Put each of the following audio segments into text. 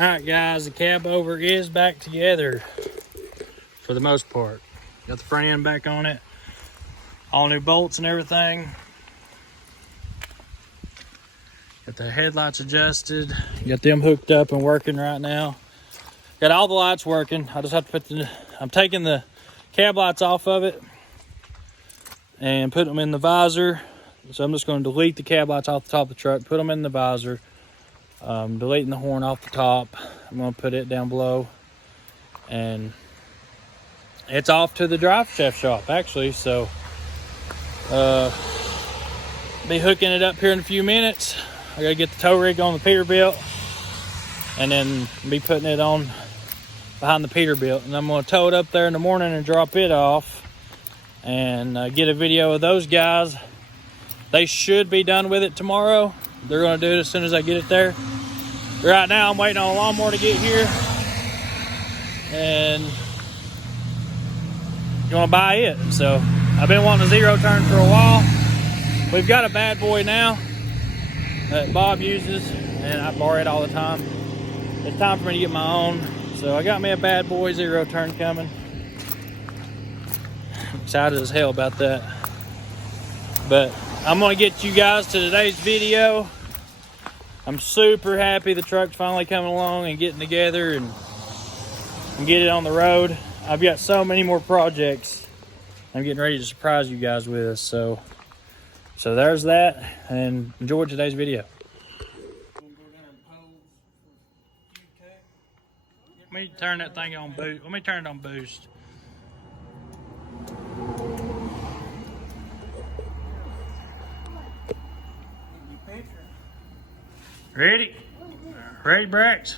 Alright guys, the Cabover is back together for the most part. Got the front end back on it. All new bolts and everything. Got the headlights adjusted. Got them hooked up and working right now. Got all the lights working. I just have to put I'm taking the cab lights off of it and put them in the visor. So I'm just going to delete the cab lights off the top of the truck, put them in the visor. Deleting the horn off the top. I'm going to put it down below. And it's off to the drive shaft shop, actually. So, be hooking it up here in a few minutes. I got to get the tow rig on the Peterbilt. And then be putting it on behind the Peterbilt. And I'm going to tow it up there in the morning and drop it off. And get a video of those guys. They should be done with it tomorrow. They're going to do it as soon as I get it there. Right now, I'm waiting on a lawnmower to get here. And going to buy it. So, I've been wanting a zero turn for a while. We've got a bad boy now that Bob uses. And I borrow it all the time. It's time for me to get my own. So, I got me a bad boy zero turn coming. I'm excited as hell about that. But I'm going to get you guys to today's video. I'm super happy the truck's finally coming along and getting together and get it on the road. I've got so many more projects I'm getting ready to surprise you guys with. So there's that, and enjoy today's video. Let me turn that thing on boost. Let me turn it on boost. Ready? Ready, Brax?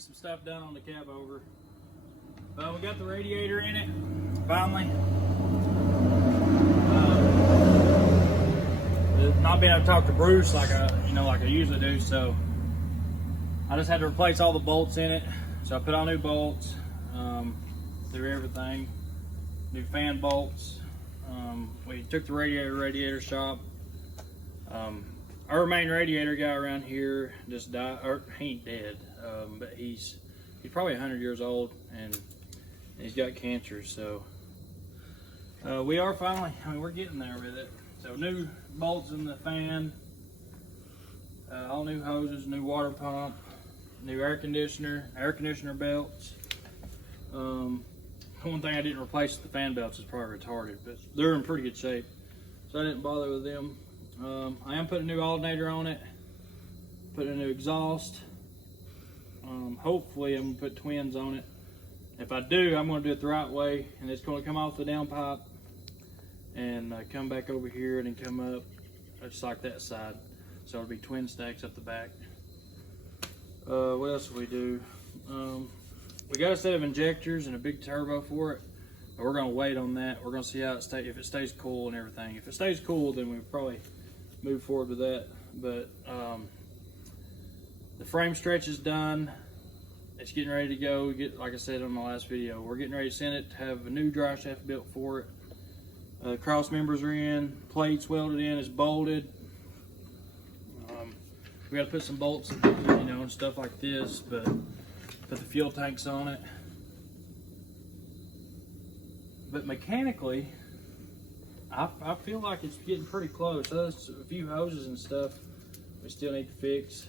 getting some stuff done on the Cabover. We got the radiator in it, finally. Not being able to talk to Bruce like I usually do, so I just had to replace all the bolts in it. So I put on new bolts, through everything, new fan bolts. We took the radiator shop. Our main radiator guy around here just died, or he ain't dead, but he's probably 100 years old and he's got cancer. So we are finally, we're getting there with it. So new bolts in the fan, all new hoses, new water pump, new air conditioner belts. One thing I didn't replace with the fan belts is probably retarded, but they're in pretty good shape, so I didn't bother with them. I am putting a new alternator on it, putting a new exhaust. Hopefully I'm gonna put twins on it. If I do, I'm gonna do it the right way, and it's gonna come off the downpipe and come back over here and then come up just like that side. So it'll be twin stacks up the back. What else do we do? We got a set of injectors and a big turbo for it, but we're gonna wait on that. We're gonna see how it stays, if it stays cool and everything. If it stays cool, then we'll probably move forward with that. But the frame stretch is done. It's getting ready to go. Like I said on my last video, we're getting ready to send it to have a new dry shaft built for it. Cross members are in, plates welded in, it's bolted. We got to put some bolts, and stuff like this, but put the fuel tanks on it. But mechanically, I feel like it's getting pretty close. There's a few hoses and stuff we still need to fix.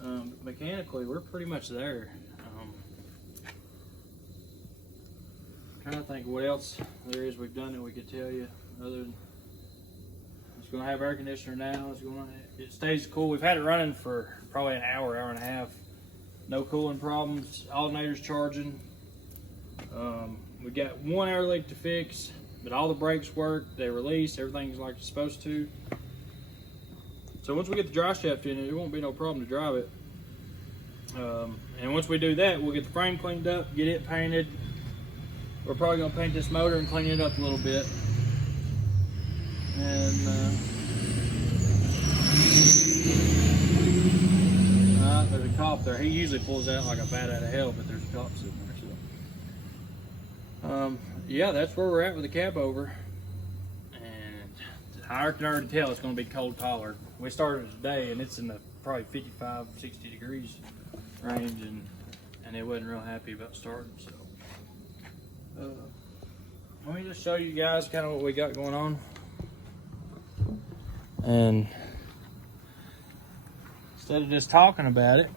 But mechanically, we're pretty much there. Trying to think what else there is we've done that we could tell you, other than it's going to have air conditioner now. It stays cool. We've had it running for probably an hour and a half. No cooling problems. Alternator's charging. We got one air leak to fix, but all the brakes work. They release. Everything's like it's supposed to. So once we get the dry shaft in it, won't be no problem to drive it. And once we do that, we'll get the frame cleaned up, get it painted. We're probably gonna paint this motor and clean it up a little bit. And there's a cop there. He usually pulls out like a bat out of hell, but there's a cop sitting there. So, yeah, that's where we're at with the Cabover. And I can already tell it's gonna be cold tolerant. We started today, and it's in the probably 55, 60 degrees range, and it wasn't real happy about starting. So. Let me just show you guys kind of what we got going on. And instead of just talking about it,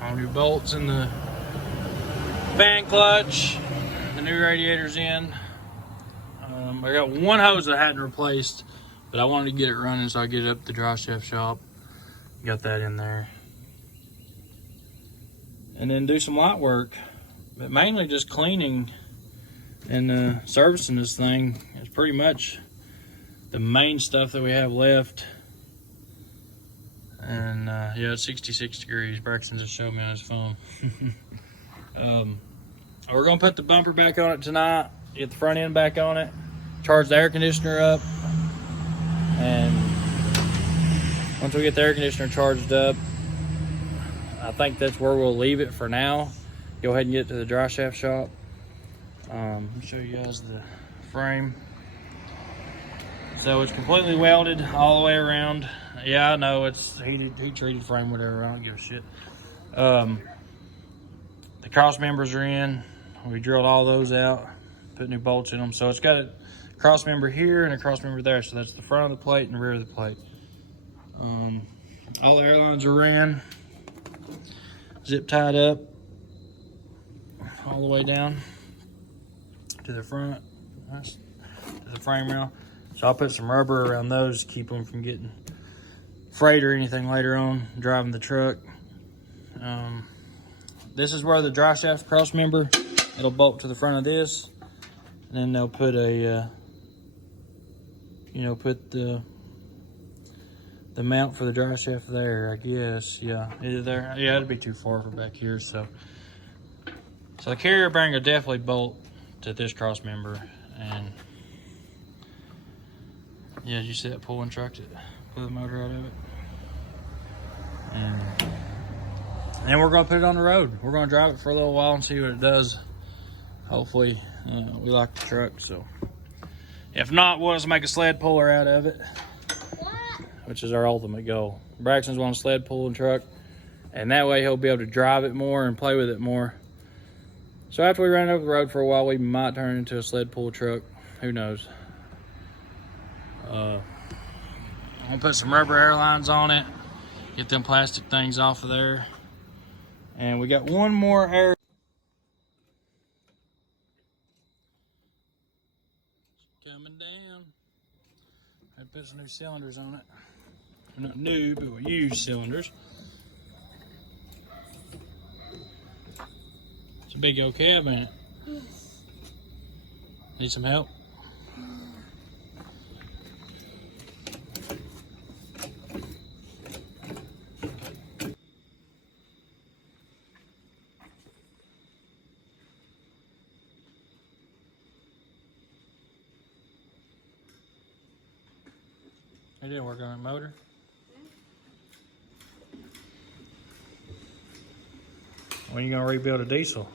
all new bolts in the fan clutch, the new radiator's in. I got one hose that I hadn't replaced, but I wanted to get it running, so I get it up to the dry shaft shop. Got that in there. And then do some light work. But mainly just cleaning and servicing this thing is pretty much the main stuff that we have left. And yeah, it's 66 degrees. Braxton just showed me on his phone. We're gonna put the bumper back on it tonight, get the front end back on it, charge the air conditioner up, and once we get the air conditioner charged up, I think that's where we'll leave it for now. Go ahead and get to the dry shaft shop. Let me show you guys the frame. So it's completely welded all the way around. Yeah, I know it's heat treated frame, whatever. I don't give a shit. The cross members are in. We drilled all those out, put new bolts in them. So it's got a cross member here and a cross member there. So that's the front of the plate and the rear of the plate. All the airlines are ran, zip tied up all the way down to the front. That's to the frame rail. So I'll put some rubber around those to keep them from getting frayed or anything later on driving the truck. This is where the dry shaft cross member, it'll bolt to the front of this, and then they'll put a put the the mount for the dry shaft there, I guess. Yeah, either there. Yeah, it'd be too far from back here. So the carrier bearing will definitely bolt to this cross member, and yeah, you see that pulling truck that pull the motor out of it, and we're gonna put it on the road. We're gonna drive it for a little while and see what it does. Hopefully, we like the truck. So if not, we'll just make a sled puller out of it, which is our ultimate goal. Braxton's want a sled pulling truck, and that way he'll be able to drive it more and play with it more. So after we run it over the road for a while, we might turn it into a sled pull truck. Who knows? I'm gonna put some rubber airlines on it, get them plastic things off of there. And we got one more air coming down. I put some new cylinders on it. They're not new, but we use cylinders. It's a big old cab, ain't it? Need some help? It didn't work on that motor. When are you gonna rebuild a diesel?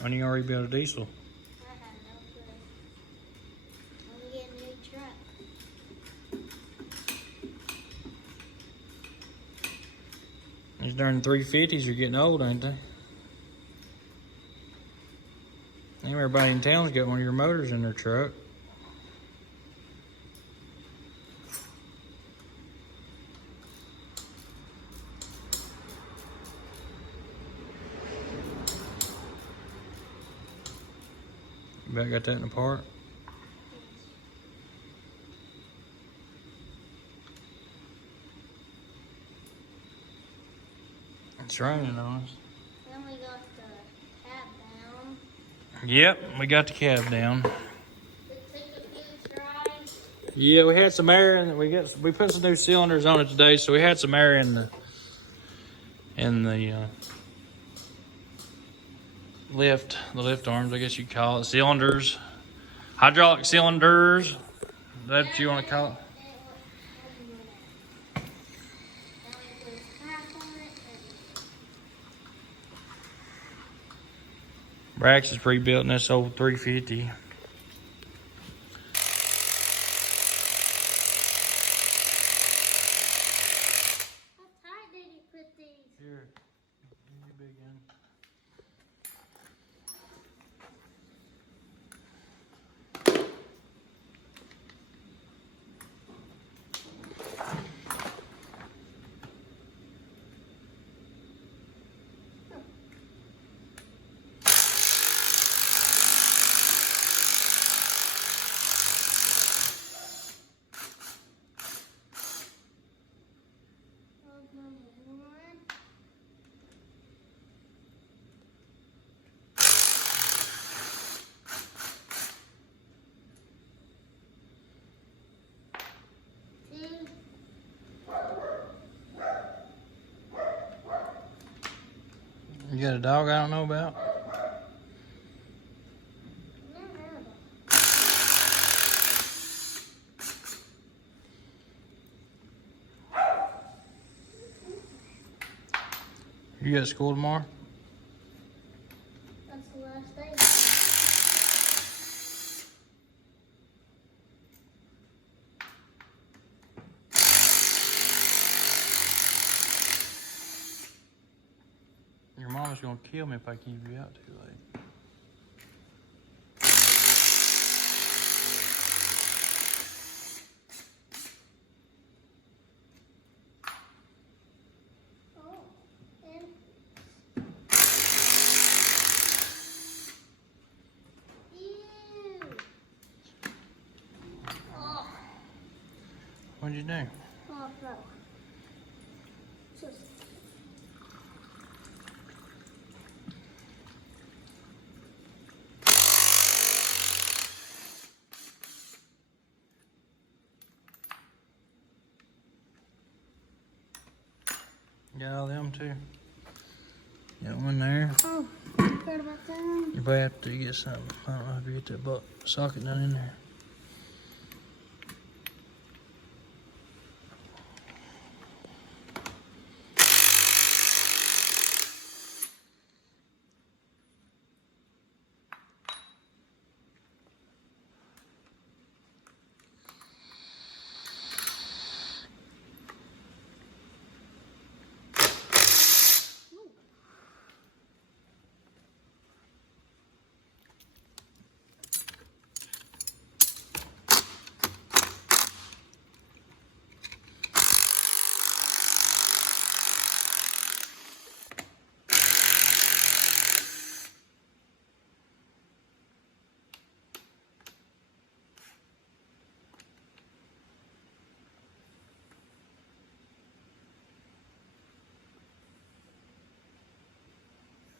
When are you gonna rebuild a diesel? I have no clue. I'm getting a new truck. These darn 350s are getting old, ain't they? Ain't everybody in town's got one of your motors in their truck. You bet got that in the park? It's raining on us. Then we got the cab down. Yep, we got the cab down. We took a few tries. Yeah, we had some air in it. We put some new cylinders on it today, so we had some air in the lift arms, I guess you call it. Cylinders. Hydraulic cylinders. That's what you want to call it? Braxton's pre-built in this old 350. How tight did you put these? Here, you big one. You got a dog I don't know about? You got school tomorrow? That's the last day. Your mama's gonna kill me if I keep you out too late. What'd you do? Oh, bro. Just Got all them too. Got one there. Oh, I forgot about that. You might have to get something. I don't know if you get that socket down in there.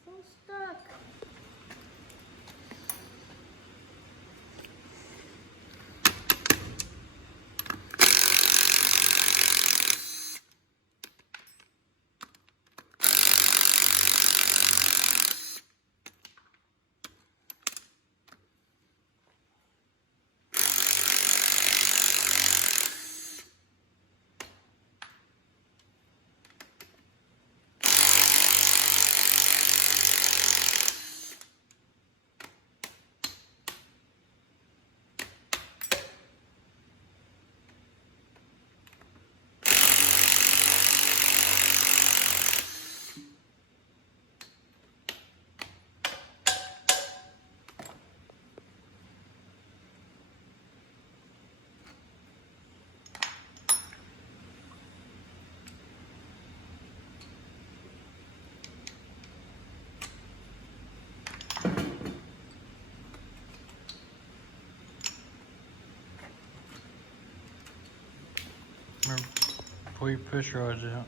So stuck. Remember, before you push rods out.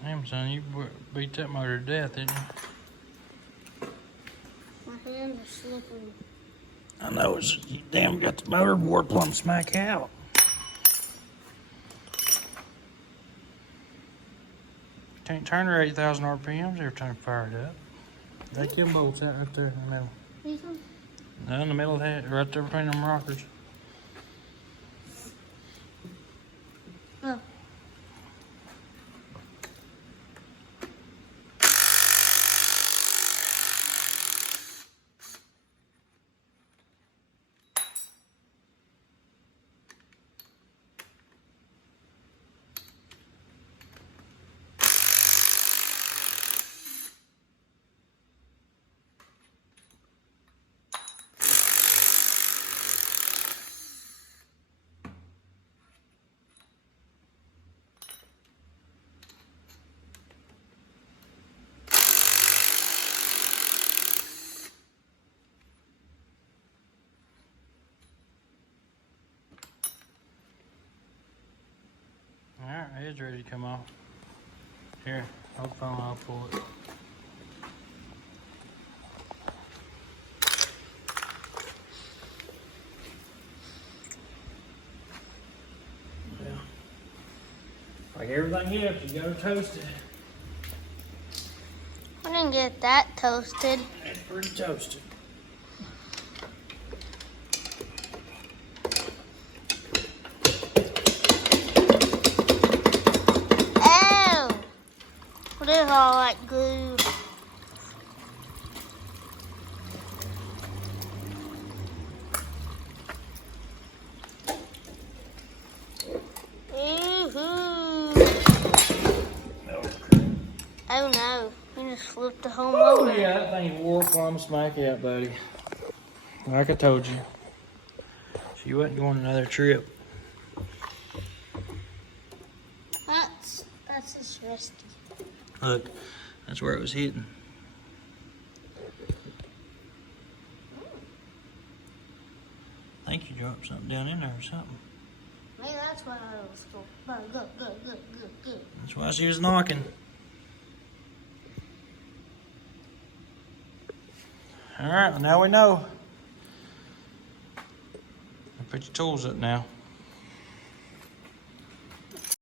Damn, son, you beat that motor to death, didn't you? My hands are slippery. I know, you damn got the motor board plumb smack out. Can't turn her 8,000 RPMs every time you fire it up. Take them bolts out right there in the middle. These ones? No, in the middle of that, right there between them rockers. Oh. Alright, head's ready to come off. Here, hold the phone, I'll pull it. Yeah. Like everything else, you gotta toast it. I didn't get that toasted. It's pretty toasted. Oh! What is all that glue? Oh no, you just flipped the whole Oh motor. yeah, that thing wore plumb smack out, buddy. Like I told you. She wasn't going another trip. It's rusty. Look, that's where it was hitting. I think you dropped something down in there or something. Maybe that's why I was going. Go. That's why she was knocking. All right, well, now we know. Put your tools up now.